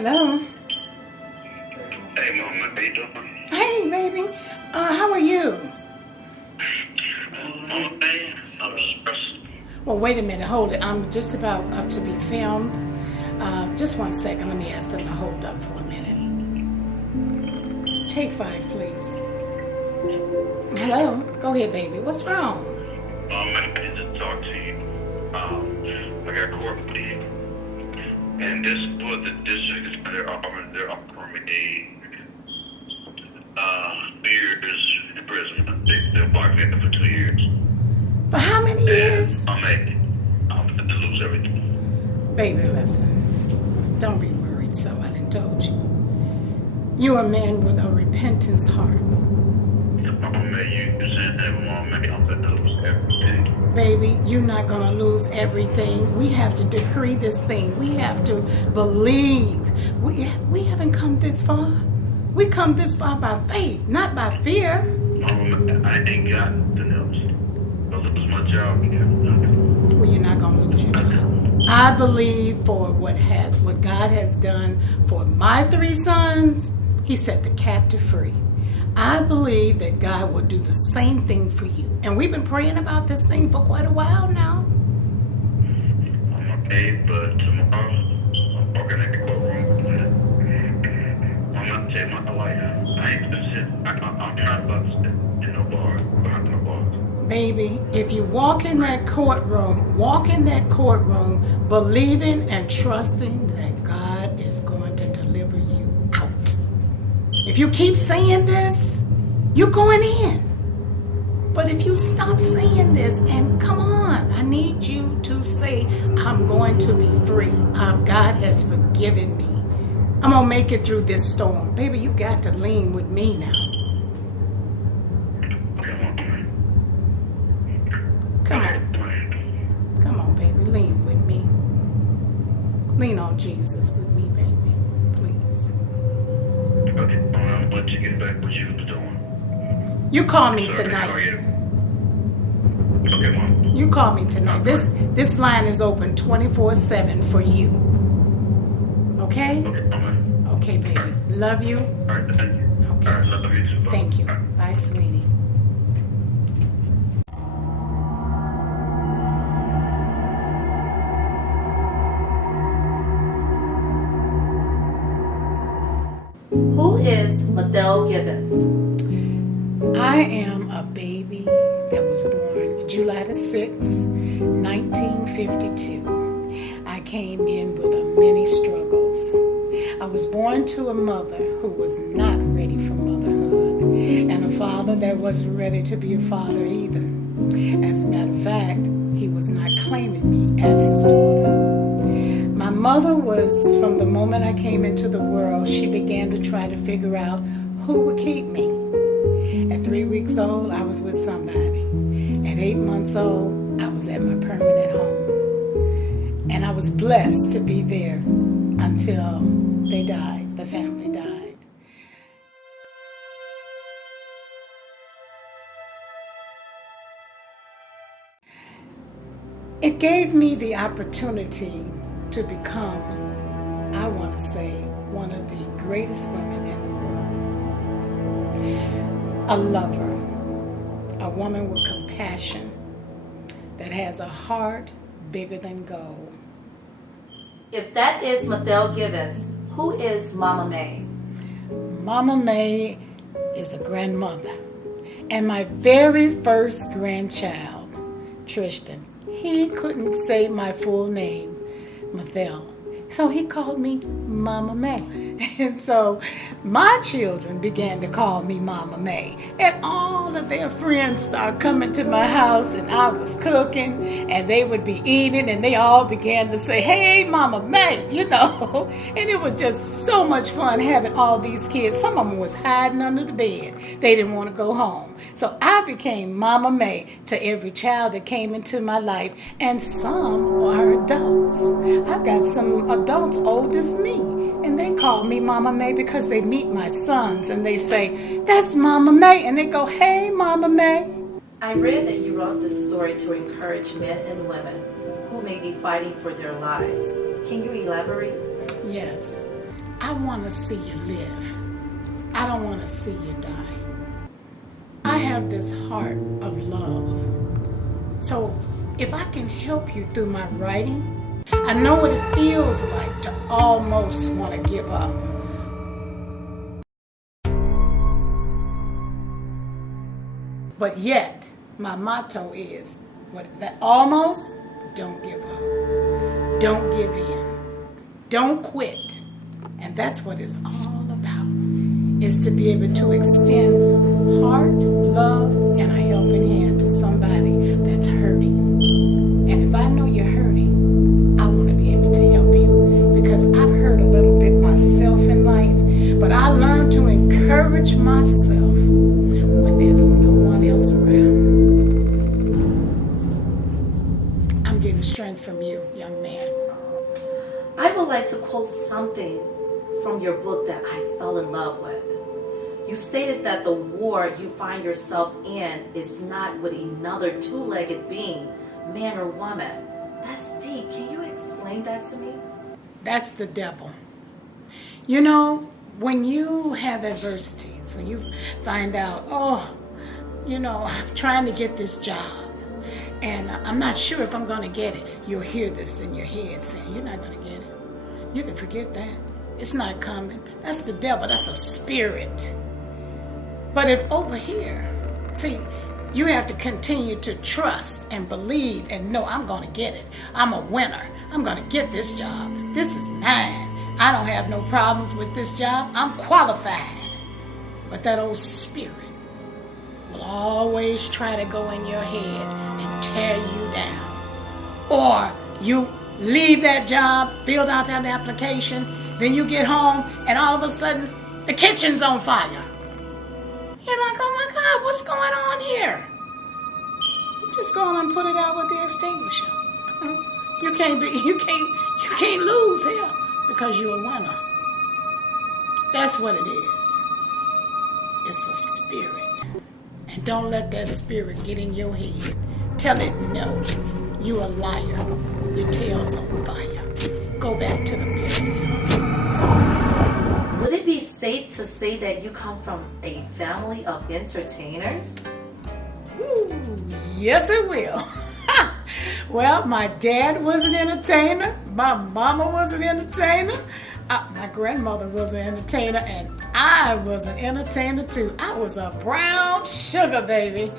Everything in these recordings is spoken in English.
Hello. Hey, Mama, how you doing? Hey, baby. How are you? Mama, hey, I'm stressed. Well, wait a minute. Hold it. I'm just about up to be filmed. Just 1 second. Let me ask them to hold up for a minute. Take 5, please. Hello. Go ahead, baby. What's wrong? I need to talk to you. I got court with you. And this is what the district is, they're offering me 2 years imprisonment. They're blocking it for 2 years. For how many years? I'm going to lose everything. Baby, listen. Don't be worried, so I done told you. You're a man with a repentance heart. Mama, you saying that, Mama, I'm going to lose everything. Baby, you're not going to lose everything. We have to decree this thing. We have to believe. We haven't come this far. We come this far by faith, not by fear. Mama, I ain't got nothing else. I'll lose my job. Well, you're not going to lose your job. I believe for what God has done for my 3 sons, he set the captive free. I believe that God will do the same thing for you. And we've been praying about this thing for quite a while now. I'm okay, but tomorrow I'm walking in the courtroom. I'm not taking my life. I ain't gonna sit. I'm trying not to sit in no bar, behind no bars. Baby, if you walk in that courtroom believing and trusting that God is going to deliver you out. If you keep saying this, you're going in. But if you stop saying this and come on, I need you to say, I'm going to be free. God has forgiven me. I'm going to make it through this storm. Baby, you got to lean with me now. Come on. Come on, baby. Lean with me. Lean on Jesus with me, baby. Please. Okay, I'm going to get back what you was doing. You call me Sorry, tonight. how are you? Okay, Mom. You call me tonight. This line is open 24/7 for you. Okay? Okay, Mama. Okay, baby. Love you. All right, thank you. Okay. All right, love you too. Thank you. All right. Bye, sweetie. Who is Madelle Givens? I am a baby that was born July the 6th, 1952. I came in with many struggles. I was born to a mother who was not ready for motherhood and a father that wasn't ready to be a father either. As a matter of fact, he was not claiming me as his daughter. My mother was, from the moment I came into the world, she began to try to figure out who would keep me. At 3 weeks old, I was with somebody. At 8 months old, I was at my permanent home. And I was blessed to be there until they died, the family died. It gave me the opportunity to become, I want to say, one of the greatest women in the world. A lover, a woman with compassion that has a heart bigger than gold. If that is Madelle Givens, who is Mama May? Mama May is a grandmother. And my very first grandchild, Tristan, he couldn't say my full name, Madelle. So he called me Mama May. And so my children began to call me Mama May. And all of their friends started coming to my house, and I was cooking, and they would be eating, and they all began to say, hey, Mama May, you know. And it was just so much fun having all these kids. Some of them was hiding under the bed. They didn't want to go home. So I became Mama May to every child that came into my life, and some are adults. I've got some adults old as me, and they call me Mama May because they meet my sons and they say, that's Mama May, and they go, hey, Mama May. I read that you wrote this story to encourage men and women who may be fighting for their lives. Can you elaborate? Yes. I want to see you live. I don't want to see you die. I have this heart of love. So if I can help you through my writing, I know what it feels like to almost want to give up. But yet, my motto is, almost, don't give up. Don't give in. Don't quit. And that's what it's all about, is to be able to extend heart, love, and a helping hand to somebody that's hurting. And if I know you're hurting, I want to be able to help you, because I've hurt a little bit myself in life, but I learned to encourage myself when there's no one else around. I'm getting strength from you, young man. I would like to quote something from your book that I fell in love with. You stated that the war you find yourself in is not with another two-legged being, man or woman. That's deep. Can you explain that to me? That's the devil. You know, when you have adversities, when you find out, I'm trying to get this job, and I'm not sure if I'm going to get it, you'll hear this in your head saying, you're not going to get it. You can forget that. It's not coming. That's the devil. That's a spirit. But if over here, see, you have to continue to trust and believe and know I'm going to get it. I'm a winner. I'm going to get this job. This is mine. I don't have no problems with this job. I'm qualified. But that old spirit will always try to go in your head and tear you down. Or you leave that job, filled out that application, then you get home and all of a sudden the kitchen's on fire. You're like, oh my God, what's going on here? You just go on and put it out with the extinguisher. You can't lose here because you're a winner. That's what it is. It's a spirit. And don't let that spirit get in your head. Tell it no. You a liar. Your tail's on fire. Go back to the beginning. Would it be safe to say that you come from a family of entertainers? Ooh, yes, it will. Well, my dad was an entertainer. My mama was an entertainer. My grandmother was an entertainer, and I was an entertainer too. I was a brown sugar baby.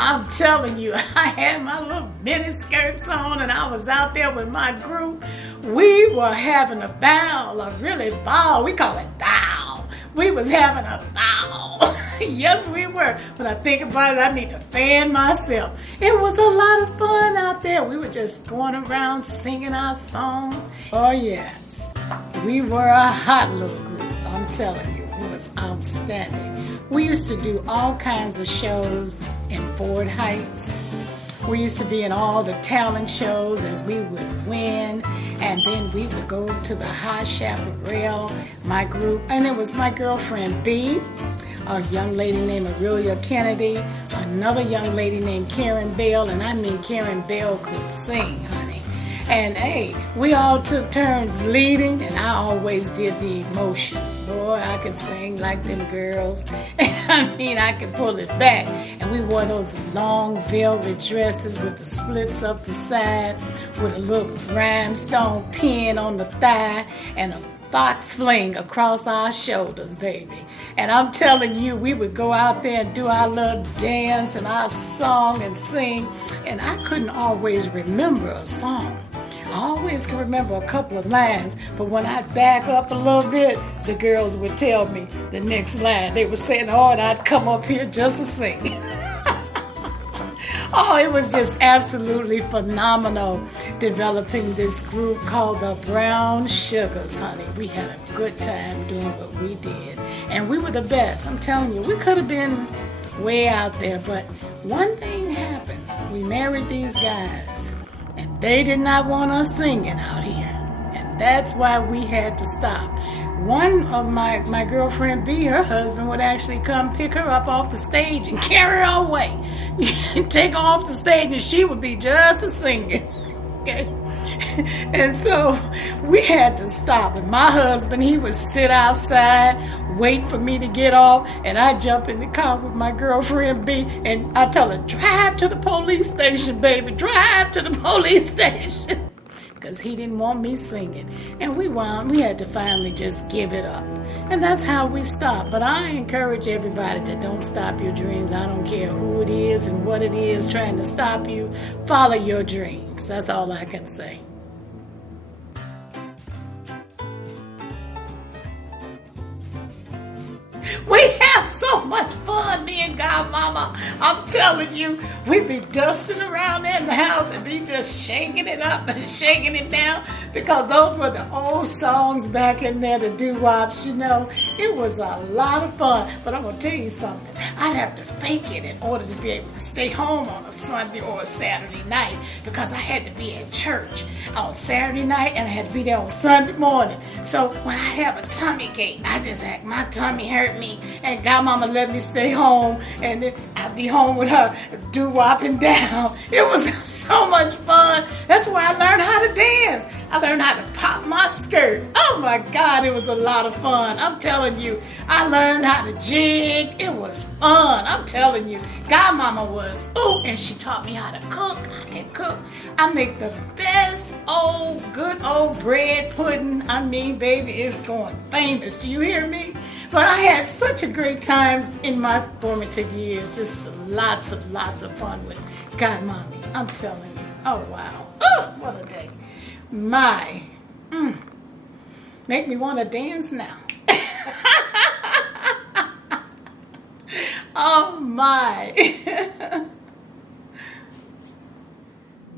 I'm telling you, I had my little mini skirts on and I was out there with my group. We were having a ball, a really ball. We call it bow. We was having a ball. Yes, we were. When I think about it, I need to fan myself. It was a lot of fun out there. We were just going around singing our songs. Oh, yes. We were a hot little group. I'm telling you, it was outstanding. We used to do all kinds of shows in Ford Heights. We used to be in all the talent shows and we would win. And then we would go to the High Chaparral, my group. And it was my girlfriend, B, a young lady named Aurelia Kennedy, another young lady named Karen Bell. And I mean, Karen Bell could sing, honey. And hey, we all took turns leading, and I always did the emotions. Boy, I could sing like them girls. I mean, I could pull it back. And we wore those long velvet dresses with the splits up the side, with a little rhinestone pin on the thigh, and a fox fling across our shoulders, baby. And I'm telling you, we would go out there and do our little dance and our song and sing. And I couldn't always remember a song. I always can remember a couple of lines, but when I back up a little bit, the girls would tell me the next line. They would say it hard, I'd come up here just to sing. Oh, it was just absolutely phenomenal developing this group called the Brown Sugars, honey. We had a good time doing what we did, and we were the best. I'm telling you, we could have been way out there, but one thing happened. We married these guys. And they did not want us singing out here. And that's why we had to stop. One of my girlfriend B, her husband would actually come pick her up off the stage and carry her away. Take her off the stage and she would be just a singing. okay? And so we had to stop. And my husband, he would sit outside, wait for me to get off, and I jump in the car with my girlfriend B, and I tell her, drive to the police station, baby, drive to the police station. Because he didn't want me singing. And we had to finally just give it up. And that's how we stopped. But I encourage everybody to don't stop your dreams. I don't care who it is and what it is trying to stop you. Follow your dreams. That's all I can say. We have so much fun, me and Godmama. I'm telling you, we be dusting around in the house and be just shaking it up and shaking it down, because those were the old songs back in there, the doo-wops, you know. It was a lot of fun. But I'm going to tell you something. I'd have to fake it in order to be able to stay home on a Sunday or a Saturday night, because I had to be at church on Saturday night and I had to be there on Sunday morning. So when I have a tummy ache, I just act my tummy hurt me, and Godmama let me stay home, and then I'd be home with her doo-wopping down. It was so much fun. That's where I learned how to dance. I learned how to pop my skirt. Oh my God, it was a lot of fun. I'm telling you, I learned how to jig. It was fun. I'm telling you, Godmama was. Oh, and she taught me how to cook. I can cook. I make the best good old bread pudding. I mean, baby, it's going famous. Do you hear me? But I had such a great time in my formative years. Just lots of fun with Godmommy. I'm telling you. Oh, wow. Oh, what a day. Make me want to dance now. Oh, my.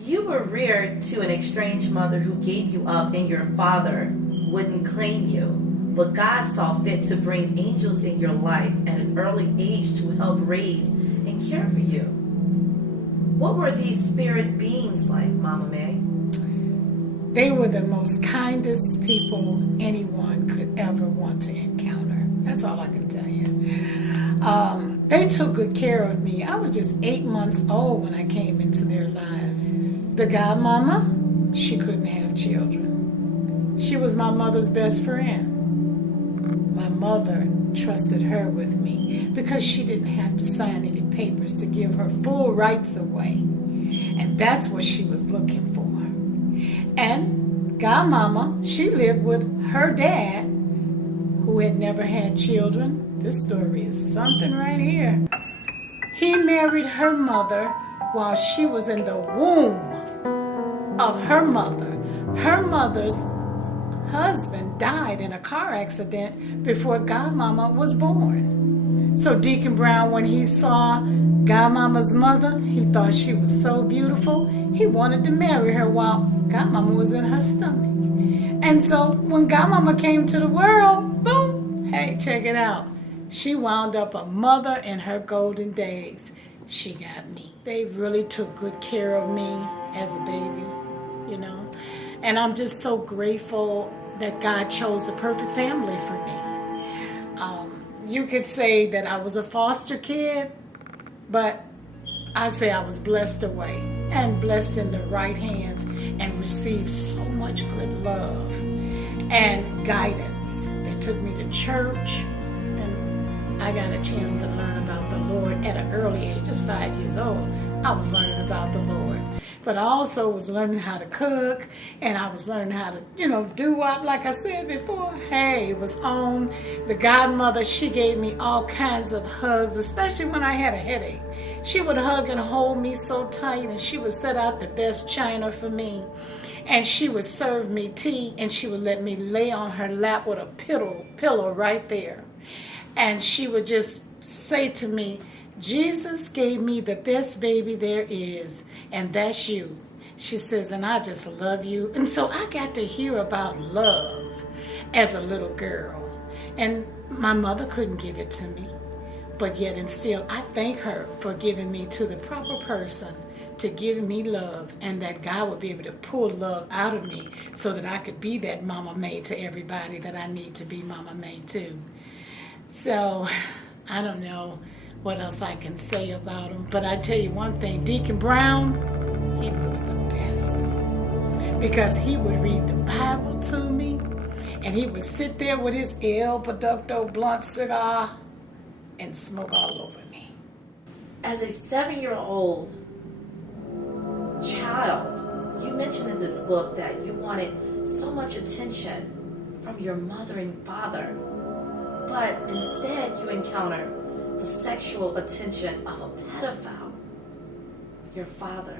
You were reared to an estranged mother who gave you up, and your father wouldn't claim you. But God saw fit to bring angels in your life at an early age to help raise and care for you. What were these spirit beings like, Mama May? They were the most kindest people anyone could ever want to encounter. That's all I can tell you. They took good care of me. I was just 8 months old when I came into their lives. The Godmama, she couldn't have children. She was my mother's best friend. My mother trusted her with me because she didn't have to sign any papers to give her full rights away. And that's what she was looking for. And Godmama, she lived with her dad, who had never had children. This story is something right here. He married her mother while she was in the womb of her mother. Her mother's husband died in a car accident before Godmama was born. So Deacon Brown, when he saw Godmama's mother, he thought she was so beautiful, he wanted to marry her while Godmama was in her stomach. And so when Godmama came to the world, boom, hey, check it out. She wound up a mother in her golden days. She got me. They really took good care of me as a baby, you know. And I'm just so grateful that God chose the perfect family for me. You could say that I was a foster kid, but I say I was blessed away and blessed in the right hands and received so much good love and guidance. They took me to church, and I got a chance to learn about the Lord at an early age, just 5 years old. I was learning about the Lord. But I also was learning how to cook, and I was learning how to, doo-wop, like I said before. Hey, it was on. The Godmother, she gave me all kinds of hugs, especially when I had a headache. She would hug and hold me so tight, and she would set out the best china for me. And she would serve me tea, and she would let me lay on her lap with a pillow right there. And she would just say to me, Jesus gave me the best baby there is, and that's you. She says, and I just love you. And so I got to hear about love as a little girl. And my mother couldn't give it to me. But yet and still, I thank her for giving me to the proper person to give me love, and that God would be able to pull love out of me so that I could be that Mama May to everybody that I need to be Mama May to. So, I don't know what else I can say about him, but I tell you one thing, Deacon Brown, he was the best. because he would read the Bible to me, and he would sit there with his El Producto blunt cigar and smoke all over me. As a 7-year-old child, you mentioned in this book that you wanted so much attention from your mother and father, but instead you encounter the sexual attention of a pedophile, your father.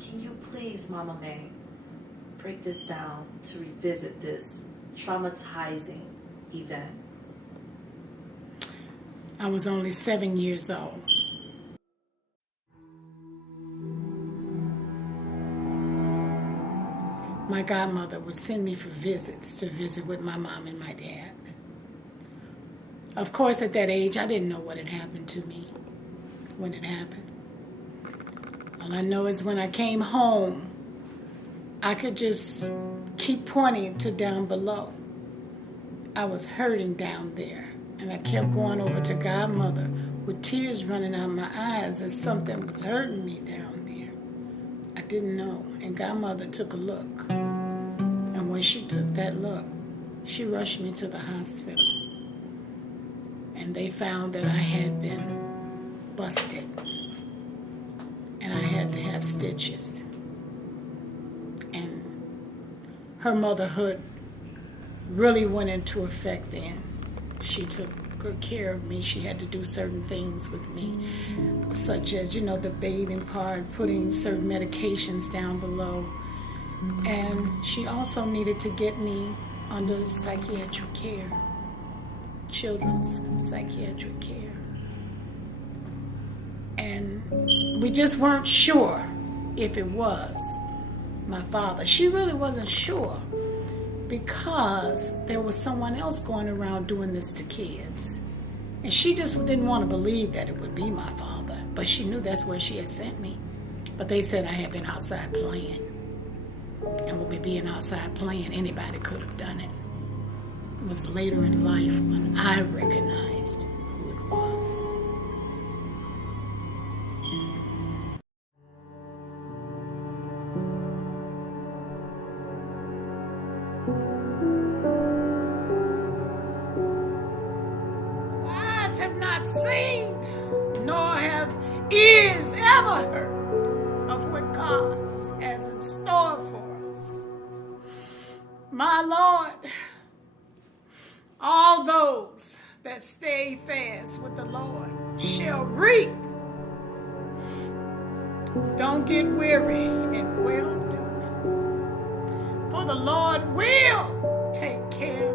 Can you please, Mama May, break this down to revisit this traumatizing event? I was only 7 years old. My godmother would send me for visits to visit with my mom and my dad. Of course, at that age, I didn't know what had happened to me when it happened. All I know is when I came home, I could just keep pointing to down below. I was hurting down there, and I kept going over to godmother with tears running out my eyes as something was hurting me down there. I didn't know, and godmother took a look. And when she took that look, she rushed me to the hospital. And they found that I had been busted. And I had to have stitches. And her motherhood really went into effect then. She took good care of me. She had to do certain things with me, such as, the bathing part, putting certain medications down below. And she also needed to get me under psychiatric care, children's psychiatric care. And we just weren't sure if it was my father. She really wasn't sure because there was someone else going around doing this to kids. And she just didn't want to believe that it would be my father. But she knew that's where she had sent me. But they said I had been outside playing. And with me being outside playing, anybody could have done it. It was later in life when I recognized who it was. Eyes have not seen, nor have ears ever heard of what God has in store for us. My Lord, all those that stay fast with the Lord shall reap. Don't get weary in well doing, for the Lord will take care